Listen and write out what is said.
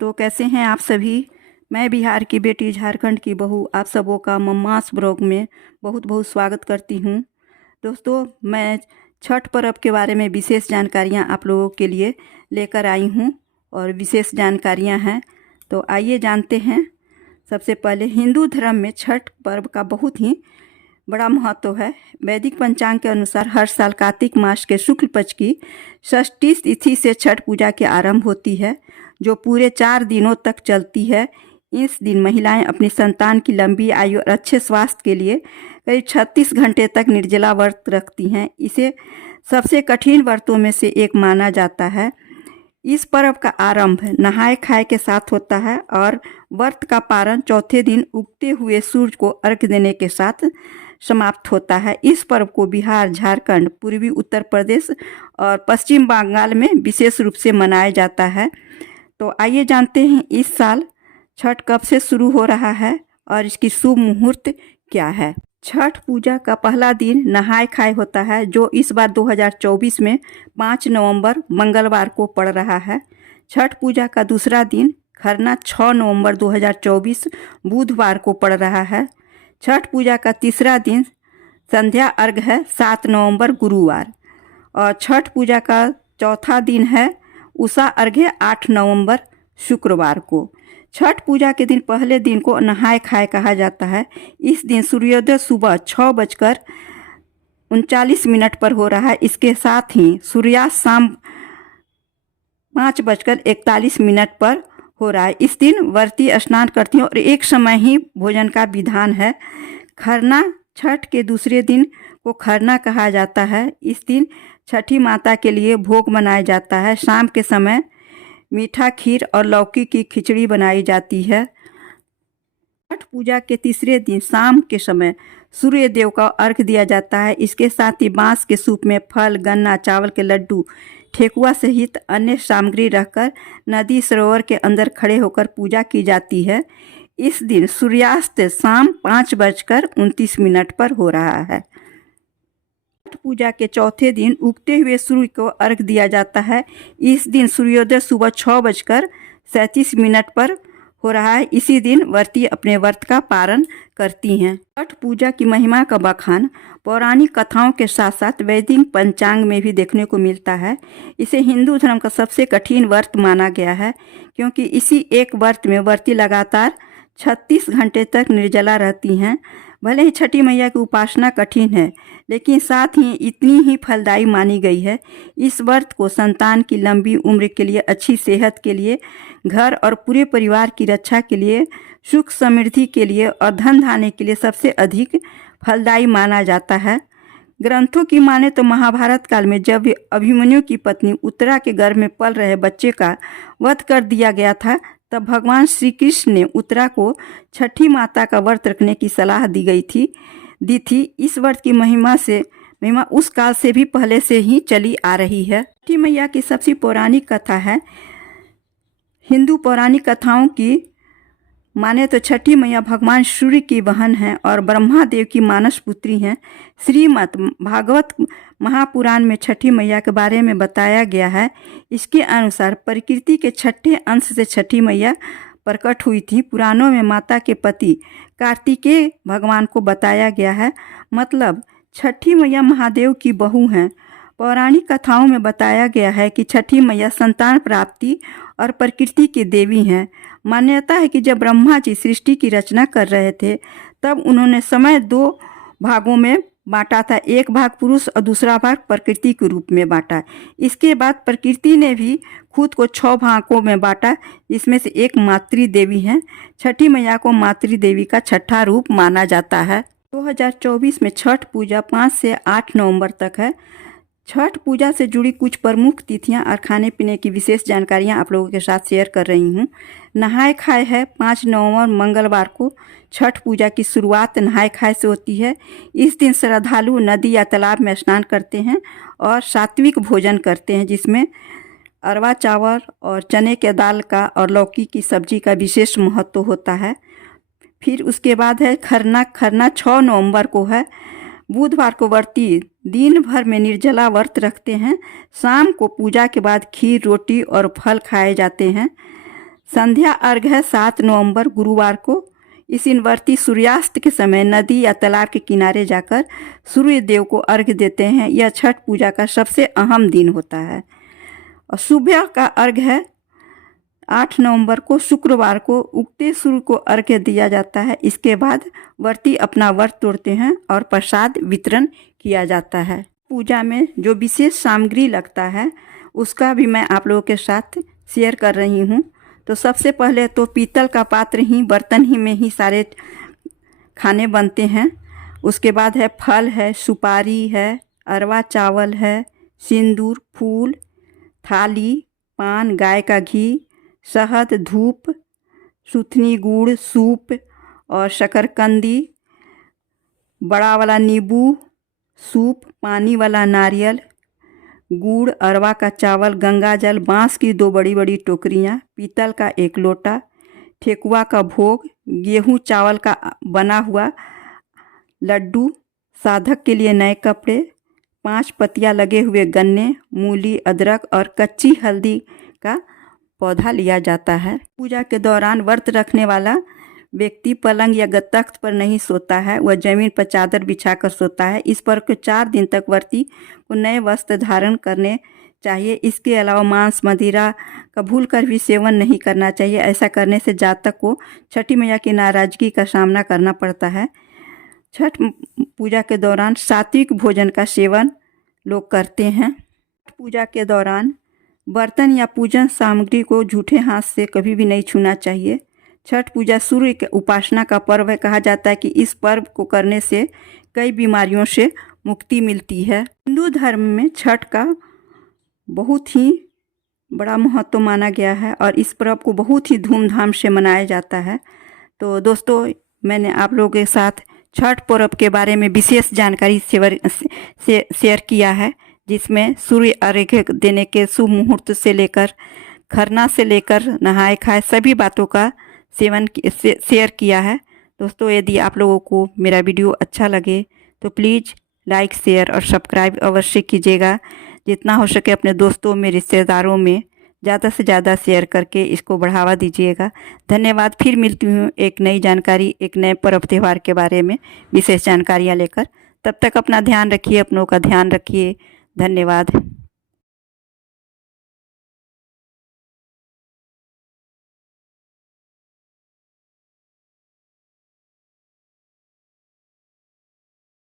तो कैसे हैं आप सभी। मैं बिहार की बेटी झारखंड की बहू आप सबों का मम्मास ब्लॉग में बहुत बहुत स्वागत करती हूँ। दोस्तों, मैं छठ पर्व के बारे में विशेष जानकारियाँ आप लोगों के लिए लेकर आई हूँ और विशेष जानकारियाँ हैं, तो आइए जानते हैं। सबसे पहले हिंदू धर्म में छठ पर्व का बहुत ही बड़ा महत्व है। वैदिक पंचांग के अनुसार हर साल कार्तिक मास के शुक्ल पक्ष की षष्ठी तिथि से छठ पूजा की आरंभ होती है, जो पूरे 4 दिनों तक चलती है। इस दिन महिलाएं अपनी संतान की लंबी आयु और अच्छे स्वास्थ्य के लिए करीब 36 घंटे तक निर्जला व्रत रखती हैं। इसे सबसे कठिन व्रतों में से एक माना जाता है। इस पर्व का आरंभ नहाय खाए के साथ होता है और व्रत का पारण चौथे दिन उगते हुए सूर्य को अर्घ्य देने के साथ समाप्त होता है। इस पर्व को बिहार, झारखंड, पूर्वी उत्तर प्रदेश और पश्चिम बंगाल में विशेष रूप से मनाया जाता है। तो आइए जानते हैं इस साल छठ कब से शुरू हो रहा है और इसकी शुभ मुहूर्त क्या है। छठ पूजा का पहला दिन नहाय खाए होता है, जो इस बार 2024 में 5 नवंबर मंगलवार को पड़ रहा है। छठ पूजा का दूसरा दिन खरना 6 नवंबर 2024 बुधवार को पड़ रहा है। छठ पूजा का तीसरा दिन संध्या अर्घ है 7 नवंबर गुरुवार, और छठ पूजा का चौथा दिन है उषा अर्घ्य 8 नवंबर शुक्रवार को। छठ पूजा के दिन पहले दिन को नहाय खाए कहा जाता है। इस दिन सूर्योदय सुबह 6:39 पर हो रहा है। इसके साथ ही सूर्यास्त शाम 5:41 पर हो रहा है। इस दिन व्रती स्नान करती हैं और एक समय ही भोजन का विधान है। खरना छठ के दूसरे दिन को खरना कहा जाता है। इस दिन छठी माता के लिए भोग मनाया जाता है। शाम के समय मीठा खीर और लौकी की खिचड़ी बनाई जाती है। छठ पूजा के तीसरे दिन शाम के समय सूर्य देव का अर्घ्य दिया जाता है। इसके साथ ही बांस के सूप में फल, गन्ना, चावल के लड्डू, ठेकुआ सहित अन्य सामग्री रखकर नदी सरोवर के अंदर खड़े होकर पूजा की जाती है। इस दिन सूर्यास्त शाम 5:29 पर हो रहा है। छठ पूजा के चौथे दिन उगते हुए सूर्य को अर्घ्य दिया जाता है। इस दिन सूर्योदय सुबह 6:37 पर हो रहा है। इसी दिन व्रती अपने व्रत का पारण करती हैं। छठ पूजा की महिमा का बखान पौराणिक कथाओं के साथ साथ वैदिक पंचांग में भी देखने को मिलता है। इसे हिंदू धर्म का सबसे कठिन व्रत माना गया है, क्योंकि इसी एक व्रत में व्रती लगातार 36 घंटे तक निर्जला रहती हैं। भले ही छठी मैया की उपासना कठिन है, लेकिन साथ ही इतनी ही फलदायी मानी गई है। इस व्रत को संतान की लंबी उम्र के लिए, अच्छी सेहत के लिए, घर और पूरे परिवार की रक्षा के लिए, सुख समृद्धि के लिए और धन धान्य के लिए सबसे अधिक फलदायी माना जाता है। ग्रंथों की माने तो महाभारत काल में जब अभिमन्यु की पत्नी उत्तरा के गर्भ में पल रहे बच्चे का वध कर दिया गया था, तब भगवान श्री कृष्ण ने उत्तरा को छठी माता का व्रत रखने की सलाह दी थी। इस व्रत की महिमा उस काल से भी पहले से ही चली आ रही है। छठी मैया की सबसे पौराणिक कथा है। हिंदू पौराणिक कथाओं की माने तो छठी मैया भगवान सूर्य की बहन हैं और ब्रह्मा देव की मानस पुत्री हैं। श्रीमद् भागवत महापुराण में छठी मैया के बारे में बताया गया है। इसके अनुसार प्रकृति के छठे अंश से छठी मैया प्रकट हुई थी। पुराणों में माता के पति कार्तिकेय भगवान को बताया गया है, मतलब छठी मैया महादेव की बहू हैं। पौराणिक कथाओं में बताया गया है कि छठी मैया संतान प्राप्ति और प्रकृति की देवी हैं। मान्यता है कि जब ब्रह्मा जी सृष्टि की रचना कर रहे थे, तब उन्होंने समय 2 भागों में बांटा था। एक भाग पुरुष और दूसरा भाग प्रकृति के रूप में बांटा। इसके बाद प्रकृति ने भी खुद को 6 भागों में बांटा, जिसमें से एक मातृ देवी है। छठी मैया को मातृ देवी का छठा रूप माना जाता है। 2024 में छठ पूजा 5 से 8 नवंबर तक है। छठ पूजा से जुड़ी कुछ प्रमुख तिथियां और खाने पीने की विशेष जानकारियां आप लोगों के साथ शेयर कर रही हूं। नहाय खाए है 5 नवंबर मंगलवार को। छठ पूजा की शुरुआत नहाय खाए से होती है। इस दिन श्रद्धालु नदी या तालाब में स्नान करते हैं और सात्विक भोजन करते हैं, जिसमें अरवा चावल और चने के दाल का और लौकी की सब्जी का विशेष महत्व होता है। फिर उसके बाद है खरना। खरना 6 नवंबर को है। बुधवार को व्रती दिन भर में निर्जला व्रत रखते हैं। शाम को पूजा के बाद खीर, रोटी और फल खाए जाते हैं। संध्या अर्घ है 7 नवंबर गुरुवार को। इस दिन व्रती सूर्यास्त के समय नदी या तालाब के किनारे जाकर सूर्य देव को अर्घ देते हैं। यह छठ पूजा का सबसे अहम दिन होता है। और सुबह का अर्घ है 8 नवंबर को शुक्रवार को उगते सूर्य को अर्घ्य दिया जाता है। इसके बाद व्रती अपना व्रत तोड़ते हैं और प्रसाद वितरण किया जाता है। पूजा में जो विशेष सामग्री लगता है उसका भी मैं आप लोगों के साथ शेयर कर रही हूँ। तो सबसे पहले तो पीतल का पात्र ही, बर्तन ही में ही सारे खाने बनते हैं। उसके बाद है फल है, सुपारी है, अरवा चावल है, सिंदूर, फूल, थाली, पान, गाय का घी, शहद, धूप, सुथनी, गुड़, सूप और शकरकंदी, बड़ा वाला नींबू, सूप, पानी वाला नारियल, गुड़, अरवा का चावल, गंगा जल, बांस की 2 बड़ी बड़ी टोकरियाँ, पीतल का 1 लोटा, ठेकुआ का भोग, गेहूँ चावल का बना हुआ लड्डू, साधक के लिए नए कपड़े, 5 पत्तियाँ लगे हुए गन्ने, मूली, अदरक और कच्ची हल्दी का पौधा लिया जाता है। पूजा के दौरान व्रत रखने वाला व्यक्ति पलंग या तख्त पर नहीं सोता है, वह जमीन पर चादर बिछाकर सोता है। इस पर्व के 4 दिन तक व्रती को नए वस्त्र धारण करने चाहिए। इसके अलावा मांस, मदिरा का भूल कर भी सेवन नहीं करना चाहिए। ऐसा करने से जातक को छठी मैया की नाराजगी का सामना करना पड़ता है। छठ पूजा के दौरान सात्विक भोजन का सेवन लोग करते हैं। पूजा के दौरान बर्तन या पूजन सामग्री को झूठे हाथ से कभी भी नहीं छूना चाहिए। छठ पूजा सूर्य के उपासना का पर्व है। कहा जाता है कि इस पर्व को करने से कई बीमारियों से मुक्ति मिलती है। हिंदू धर्म में छठ का बहुत ही बड़ा महत्व माना गया है और इस पर्व को बहुत ही धूमधाम से मनाया जाता है। तो दोस्तों, मैंने आप लोगों के साथ छठ पर्व के बारे में विशेष जानकारी शेयर किया है, जिसमें सूर्य अर्घ्य देने के शुभ मुहूर्त से लेकर खरना से लेकर नहाए खाए सभी बातों का शेयर किया है। दोस्तों, यदि आप लोगों को मेरा वीडियो अच्छा लगे तो प्लीज़ लाइक, शेयर और सब्सक्राइब अवश्य कीजिएगा। जितना हो सके अपने दोस्तों में, रिश्तेदारों में ज़्यादा से ज़्यादा शेयर करके इसको बढ़ावा दीजिएगा। धन्यवाद। फिर मिलती हूँ एक नई जानकारी, एक नए पर्व त्यौहार के बारे में विशेष जानकारियाँ लेकर। तब तक अपना ध्यान रखिए, अपनों का ध्यान रखिए। धन्यवाद।